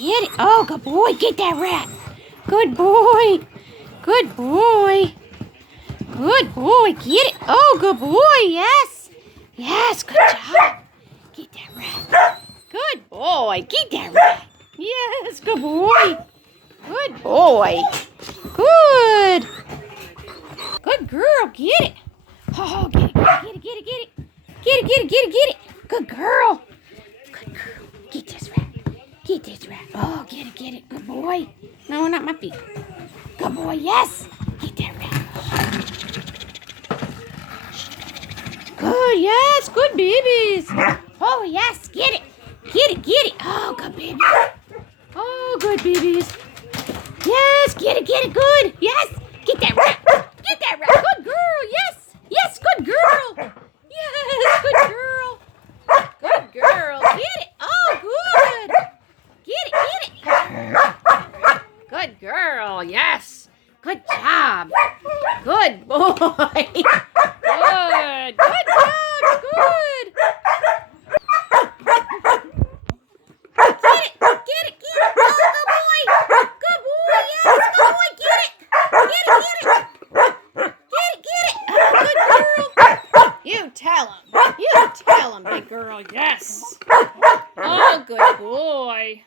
Get it. Oh, good boy. Get that rat. Good boy. Good boy. Good boy. Get it. Oh, good boy. Yes. Yes. Good job. Get that rat. Good boy. Get that rat. Yes. Good boy. Good boy. Good. Good girl. Get it. Oh, get it. Get it. Get it. Get it. Get it. Get it. Get it. Get it. Good girl. Good girl. Get this rat. Get this rat. Oh, get it. Get it. Good boy. No, not my feet. Good boy. Yes. Get that rat. Good. Yes. Good babies. Oh, yes. Get it. Get it. Get it. Oh, good babies. Oh, good babies. Yes. Get it. Get it. Good. Yes. Get that rat. Get that rat. Good girl. Yes. Yes. Good girl. Yes. Good girl. Good girl. Get it. Oh, good. Get it. Get it. Good girl. Yes. Good job. Good boy. Good. Good job. Good. Get it. Get it. Get it. Oh, good boy. Good boy. Yes. Good boy. Get it. Get it. Get it. Get it. Get it. Oh, good girl. You tell him. You tell him, big girl. Yes. Oh, good boy.